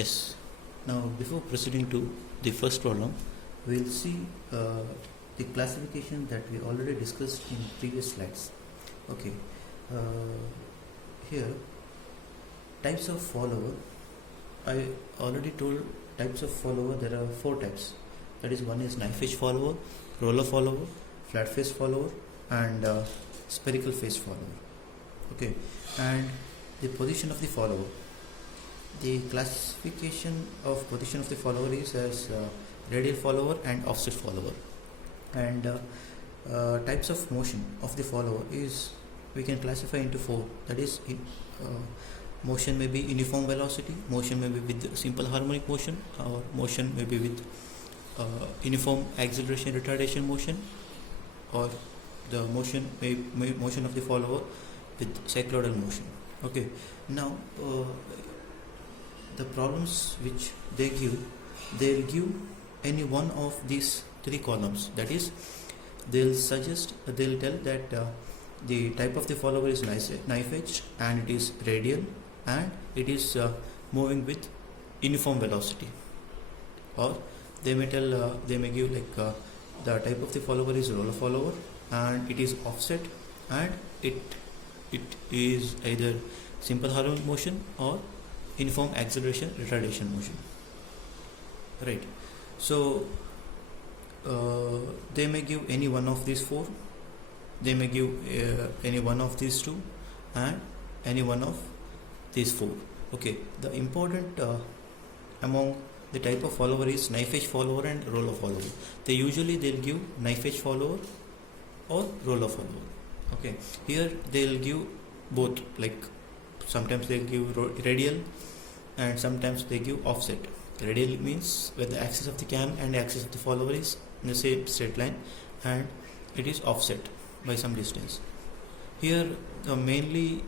Yes. Now, before proceeding to the first problem, we'll see the classification that we already discussed in previous slides. Okay. Here, types of follower. I already told types of follower. There are 4 types. That is, one is knife edge follower, roller follower, flat face follower, and spherical face follower. Okay. And the position of the follower. The classification of position of the follower is as radial follower and offset follower. And types of motion of the follower is we can classify into 4. That is, motion may be uniform velocity, motion may be with simple harmonic motion, or motion may be with uniform acceleration retardation motion, or the motion may motion of the follower with cycloidal motion. Okay. Now the problems which they'll give any one of these 3 columns. That is, they'll tell that the type of the follower is knife edge and it is radial and it is moving with uniform velocity, or they may give like the type of the follower is roller follower and it is offset and it is either simple harmonic motion or uniform acceleration retardation motion, right? So they may give any one of these 4, they may give any one of these 2, and any one of these 4. Okay, the important among the type of follower is knife edge follower and roller follower. They'll give knife edge follower or roller follower. Okay, here they'll give both, like sometimes they'll give radial and sometimes they give offset. Radial means where the axis of the cam and the axis of the follower is in the same straight line, and it is offset by some distance. Here mainly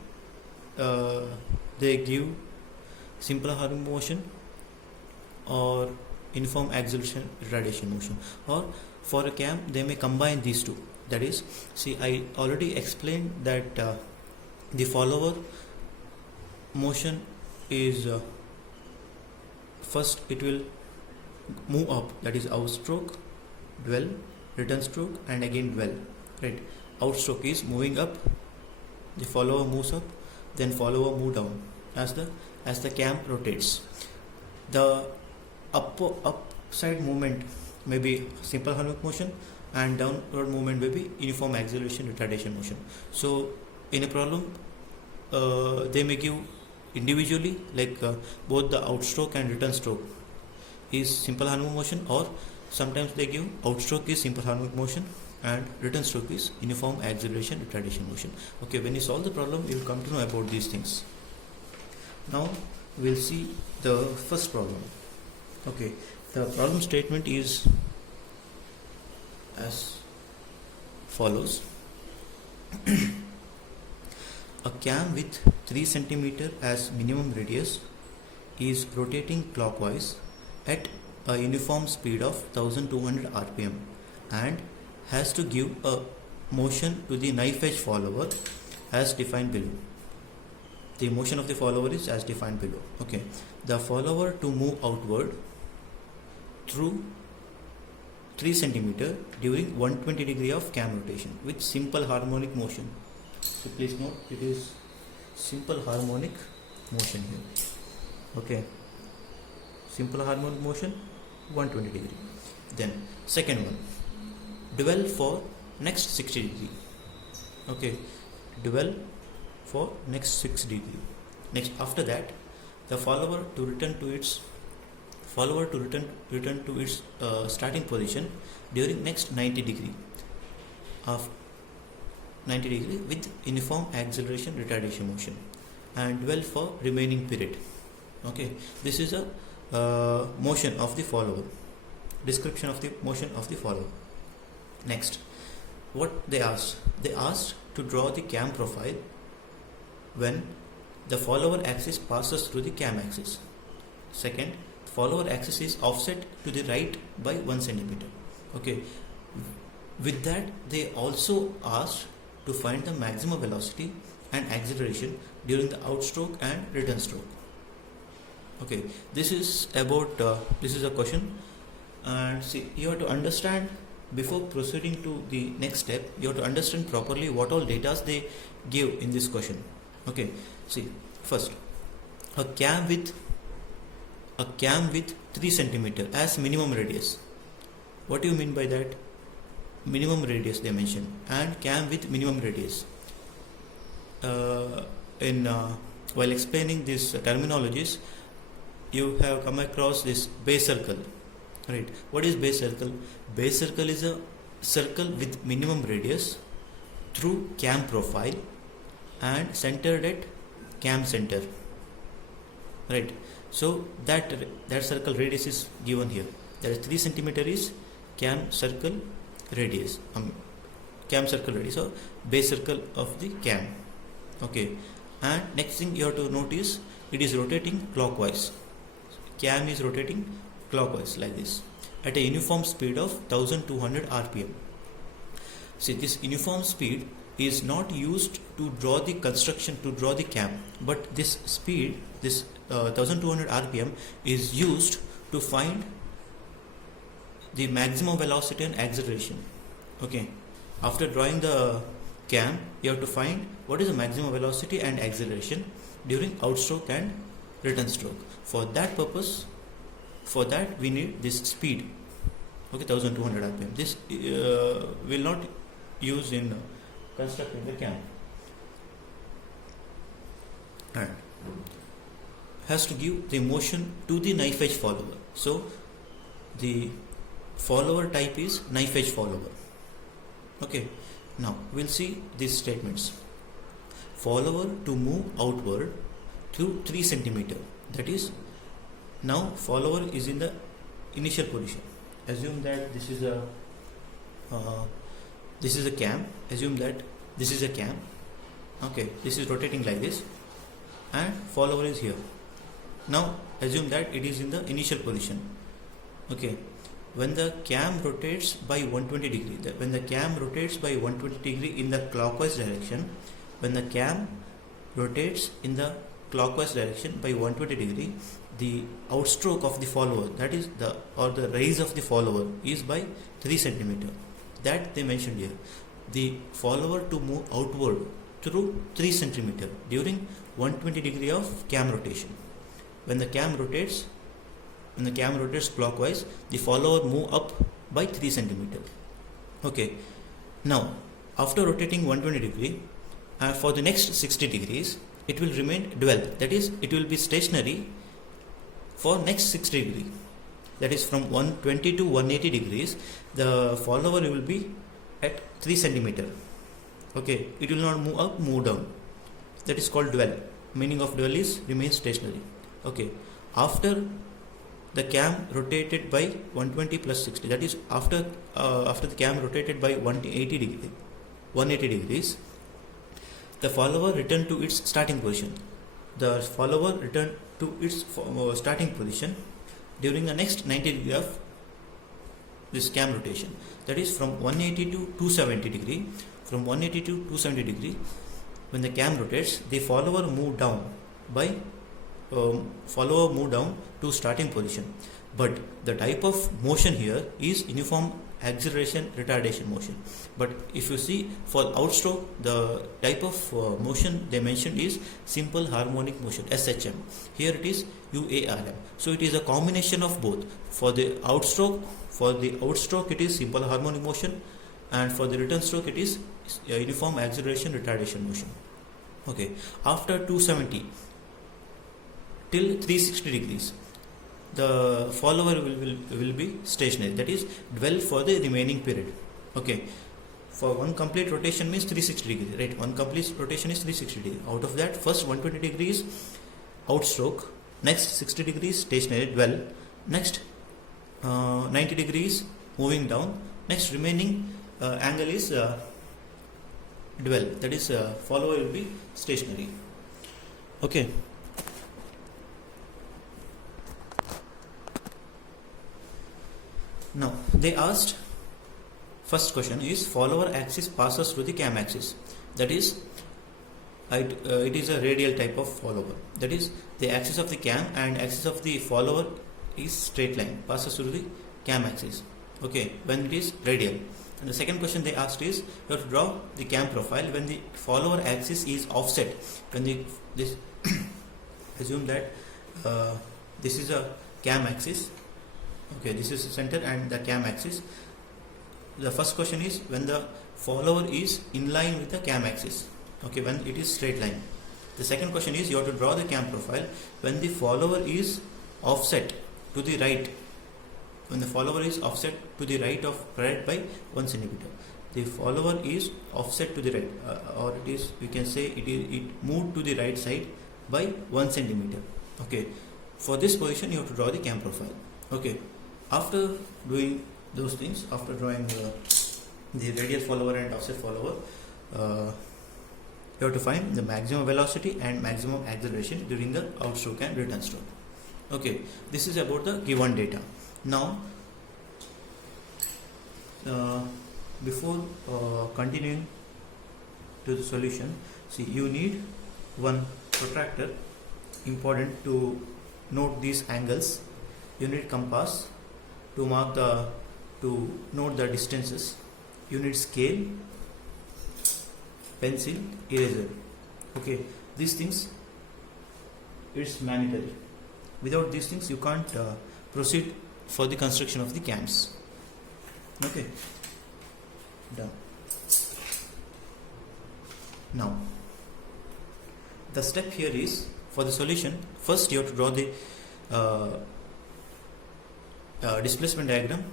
they give simple harmonic motion or uniform acceleration retardation motion, or for a cam they may combine these 2. That is, see, I already explained that the follower motion is first it will move up, that is outstroke, dwell, return stroke, and again dwell, right? Outstroke is moving up, the follower moves up, then follower move down as the cam rotates. The upside movement may be simple harmonic motion and downward movement may be uniform acceleration retardation motion. So in a problem they may give individually, like both the outstroke and return stroke is simple harmonic motion, or sometimes they give outstroke is simple harmonic motion and return stroke is uniform acceleration retardation motion. Okay, when you solve the problem you will come to know about these things. Now we'll see the first problem. Okay, the problem statement is as follows. A cam with 3 cm as minimum radius is rotating clockwise at a uniform speed of 1200 rpm and has to give a motion to the knife edge follower as defined below. The motion of the follower is as defined below. Okay, the follower to move outward through 3 cm during 120 degree of cam rotation with simple harmonic motion. So please note, it is simple harmonic motion here. Okay, simple harmonic motion 120 degree. Then second one, dwell for next 60 degree. Okay, dwell for next 6 degree. Next, after that, the follower to return to its starting position during next 90 degree of 90 degree with uniform acceleration retardation motion, and dwell for remaining period. Okay, this is a motion of the follower, description of the motion of the follower. Next, what they asked to draw the cam profile when the follower axis passes through the cam axis. Second, follower axis is offset to the right by 1 cm. Okay, with that they also asked to find the maximum velocity and acceleration during the outstroke and return stroke. Okay, this is about this is a question, and see, you have to understand before proceeding to the next step. You have to understand properly what all data they give in this question. Okay, see, first a cam with 3 centimeter as minimum radius. What do you mean by that? Minimum radius they mention, and cam with minimum radius. In While explaining these terminologies, you have come across this base circle, right? What is base circle? Base circle is a circle with minimum radius through cam profile and centered at cam center, right? So that circle radius is given here. That is 3 centimeter is cam circle radius, cam circle radius, or base circle of the cam. Okay, and next thing you have to notice, it is rotating clockwise. Cam is rotating clockwise like this at a uniform speed of 1200 rpm. See, this uniform speed is not used to draw the construction, to draw the cam, but this speed, this 1200 rpm is used to find the maximum velocity and acceleration. Okay, after drawing the cam, you have to find what is the maximum velocity and acceleration during outstroke and return stroke. For that purpose, for that we need this speed. Okay, 1200 rpm. This will not use in constructing the cam, and has to give the motion to the knife edge follower. So the follower type is knife edge follower. Okay, now we'll see these statements. Follower to move outward through 3 centimeter. That is, now follower is in the initial position. Assume that this is a cam. Assume that this is a cam. Okay, this is rotating like this, and follower is here. Now assume that it is in the initial position. Okay, when the cam rotates by 120 degree, when the cam rotates by 120 degree in the clockwise direction, when the cam rotates in the clockwise direction by 120 degree, the outstroke of the follower, that is the rise of the follower, is by 3 centimeter. That they mentioned here. The follower to move outward through 3 centimeter during 120 degree of cam rotation. When the cam rotates clockwise, the follower move up by 3 centimeter. Okay, now after rotating 120 degree, for the next 60 degrees, it will remain dwell. That is, it will be stationary for next 60 degree. That is, from 120 to 180 degrees, the follower will be at 3 centimeter. Okay, it will not move up, move down. That is called dwell. Meaning of dwell is remain stationary. Okay, after the cam rotated by 120 plus 60, that is after the cam rotated by 180 degrees, the follower returned to its starting position. The follower returned to its starting position during the next 90 degree of this cam rotation. That is from 180 to 270 degree. From 180 to 270 degree, when the cam rotates, the follower move down to starting position. But the type of motion here is uniform acceleration retardation motion. But if you see for outstroke, the type of motion they mentioned is simple harmonic motion, SHM. Here it is UARM. So it is a combination of both. For the outstroke it is simple harmonic motion, and for the return stroke it is uniform acceleration retardation motion. Okay, after 270 till 360 degrees, the follower will be stationary. That is dwell for the remaining period. Okay, for one complete rotation means 360 degrees, right? One complete rotation is 360 degrees. Out of that, first 120 degrees outstroke, next 60 degrees stationary dwell, next 90 degrees moving down, next remaining angle is dwell. That is follower will be stationary. Okay. Now they asked, first question is follower axis passes through the cam axis. That is it is a radial type of follower. That is, the axis of the cam and axis of the follower is straight line, passes through the cam axis. Okay, when it is radial. And the second question they asked is, you have to draw the cam profile when the follower axis is offset. When this assume that this is a cam axis. Okay, this is the center and the cam axis. The first question is when the follower is in line with the cam axis. Okay, when it is straight line. The second question is you have to draw the cam profile when the follower is offset to the right. When the follower is offset to the right by 1 centimeter. The follower is offset to the right, or it is, we can say it moved to the right side by 1 centimeter. Okay, for this position you have to draw the cam profile. Okay, after doing those things, after drawing the radial follower and offset follower, you have to find the maximum velocity and maximum acceleration during the outstroke and return stroke. Okay, this is about the given data. Now, before continuing to the solution, see, you need one protractor, important to note these angles. You need compass to note the distances. You need scale, pencil, eraser. Okay, these things, it's mandatory. Without these things you can't proceed for the construction of the cams. Okay, done. Now the step here is, for the solution, first you have to draw the displacement diagram,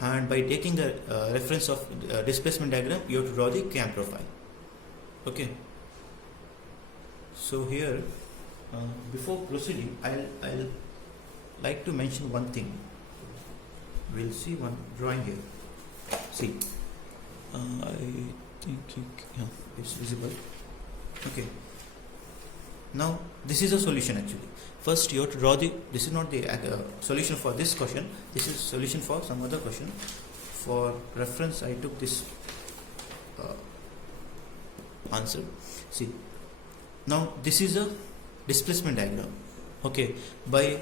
and by taking the reference of displacement diagram you have to draw the cam profile. Okay, so here before proceeding I'll like to mention one thing. We'll see one drawing here. See, I think it's visible. Okay, now this is a solution actually. First you have to draw the, this is not the solution for this question, this is solution for some other question. For reference I took this answer. See, now this is a displacement diagram. Okay, by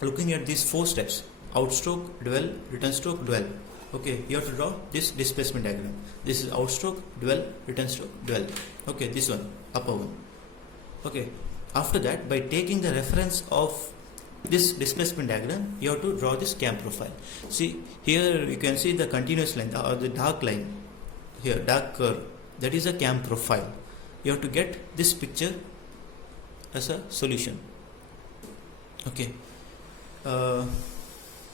looking at these 4 steps, outstroke, dwell, return stroke, dwell. Okay, you have to draw this displacement diagram. This is outstroke, dwell, return stroke, dwell. Okay, this one, upper one. Okay, after that, by taking the reference of this displacement diagram, you have to draw this cam profile. See, here you can see the continuous line or the dark line here, dark curve, that is a cam profile. You have to get this picture as a solution. Okay,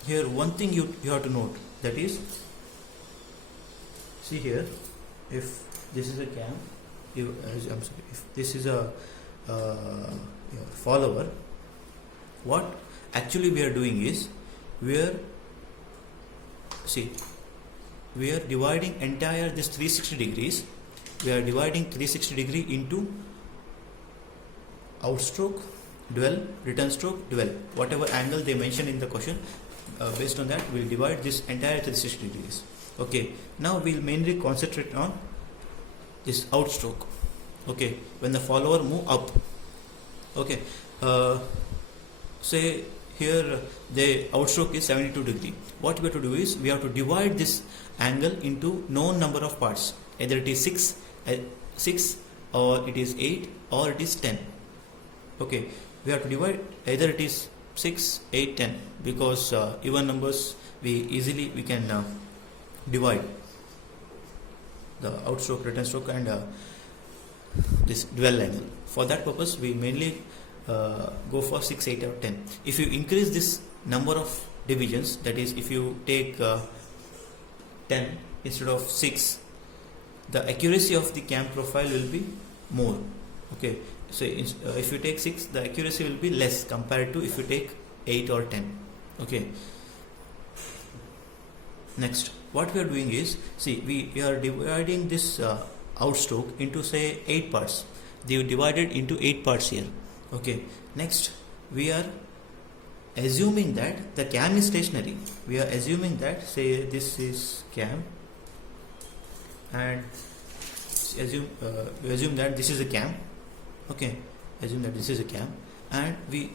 here one thing you have to note, that is, see here, if this is a cam, if this is a follower, what actually we are doing is, we are dividing entire this 360 degrees, we are dividing 360 degree into outstroke, dwell, return stroke, dwell. Whatever angle they mention in the question, based on that we'll divide this entire 360 degrees. Okay, now we'll mainly concentrate on this outstroke. Okay, when the follower move up. Okay, say here the outstroke is 72 degree. What we have to do is, we have to divide this angle into known number of parts. Either it is 6 or it is 8 or it is 10. Okay, we have to divide, either it is 6, 8, 10, because even numbers we can divide the outstroke, return stroke and this dwell angle. For that purpose we mainly go for 6, 8 or 10. If you increase this number of divisions, that is, if you take 10 instead of 6, the accuracy of the cam profile will be more. Okay, so if you take 6, the accuracy will be less compared to if you take 8 or 10. Okay, next what we are doing is, see, we are dividing this outstroke into say 8 parts. They are divided into 8 parts here. Okay, next we are assuming that the cam is stationary. We are assuming that, say, this is cam and assume that this is a cam. Okay, assume that this is a cam, and we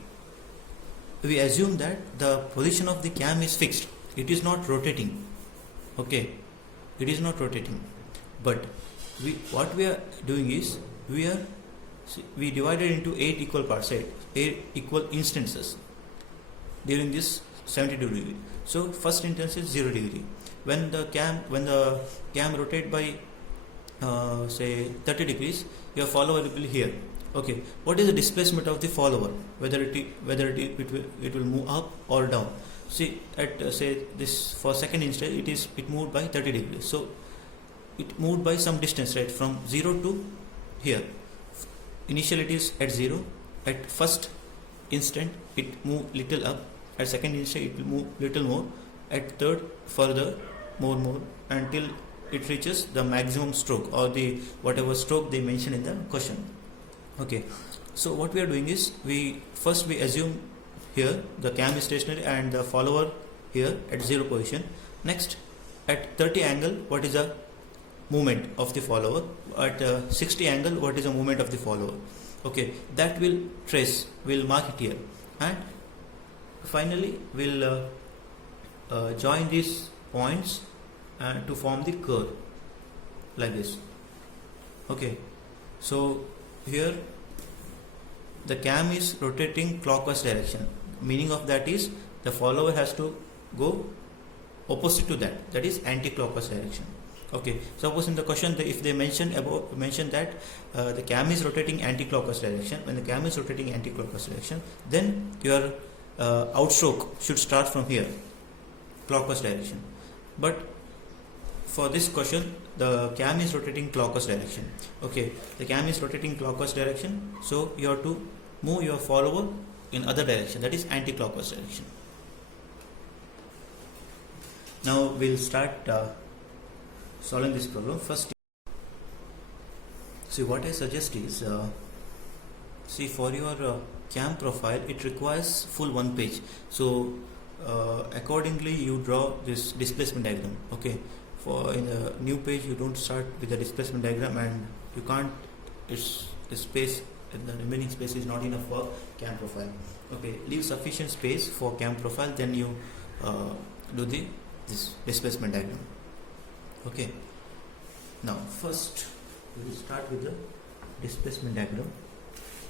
assume that the position of the cam is fixed. It is not rotating. Okay, it is not rotating, but what we are doing is we divided into 8 equal parts, 8 equal instances during this 72 degree. So first instance is 0 degree. When the cam rotate by say 30 degrees, your follower will be here. Okay, what is the displacement of the follower, whether it will move up or down? See, at say this, for second instance, it moved by 30 degrees, so it moved by some distance, right, from 0 to here. Initially it is at 0. At first instant it move little up, at second instant it will move little more, at third further more until it reaches the maximum stroke, or the whatever stroke they mention in the question. Okay, so what we are doing is we assume here the cam is stationary and the follower here at 0 position. Next, at 30 angle, what is the movement of the follower? At 60 angle, what is the movement of the follower? Okay, that will mark it here, and finally we'll join these points to form the curve like this. Okay, so here the cam is rotating clockwise direction. Meaning of that is the follower has to go opposite to that is anti-clockwise direction. Okay, suppose in the question if they mention that the cam is rotating anti-clockwise direction, when the cam is rotating anti-clockwise direction, then your outstroke should start from here, clockwise direction. But for this question, the cam is rotating clockwise direction. Okay, the cam is rotating clockwise direction, so you have to move your follower in other direction, that is anti-clockwise direction. Now we'll start solving this problem. First, see, what I suggest is see, for your cam profile it requires full one page, so accordingly you draw this displacement diagram. Okay, for in a new page you don't start with the displacement diagram, and you can't, it's the space, the remaining space is not enough for cam profile. Okay, leave sufficient space for cam profile, then you do this displacement diagram. Okay, now first we will start with the displacement diagram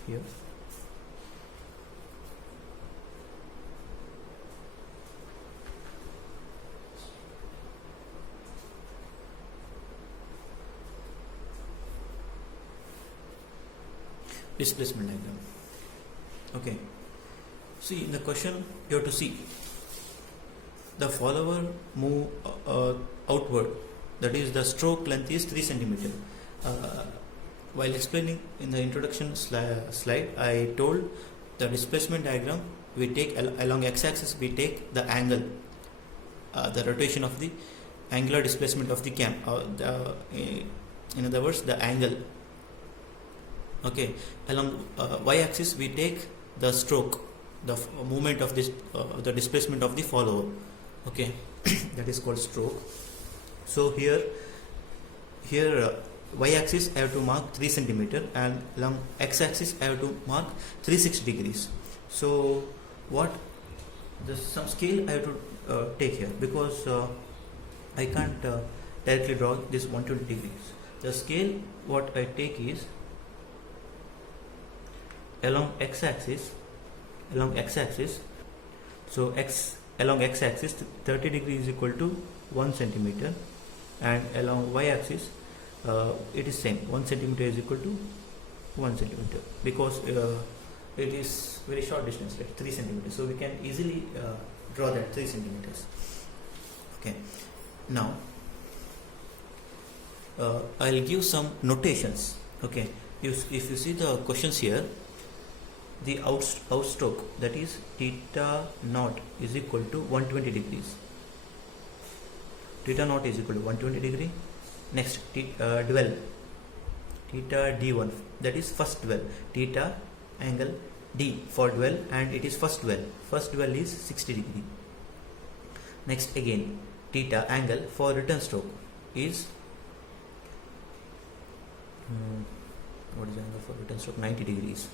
here. Displacement diagram. Okay, see, in the question you have to see the follower move outward, that is the stroke length is 3 centimeter. While explaining in the introduction slide, I told the displacement diagram, we take along x-axis we take the angle, the rotation of the angular displacement of the cam, in other words the angle. Okay, along y-axis we take the stroke, the movement of this, the displacement of the follower. Okay, that is called stroke. So here y-axis I have to mark 3 centimeter, and along x-axis I have to mark 360 degrees. So what, there's some scale I have to take here, because I can't directly draw this 120 degrees. The scale what I take is along x-axis, so along x-axis 30 degrees is equal to 1 centimeter, and along y-axis it is same, 1 centimeter is equal to 1 centimeter, because it is very short distance, like 3 centimeters, so we can easily draw that 3 centimeters. Okay, now I'll give some notations. Okay, if you see the questions here, the outstroke, that is theta naught is equal to 120 degrees. Theta naught is equal to 120 degree. Next, dwell, theta d1, that is first dwell, theta angle d for dwell, and it is first dwell. First dwell is 60 degree. Next, again theta angle for return stroke is what is the angle for return stroke? 90 degrees.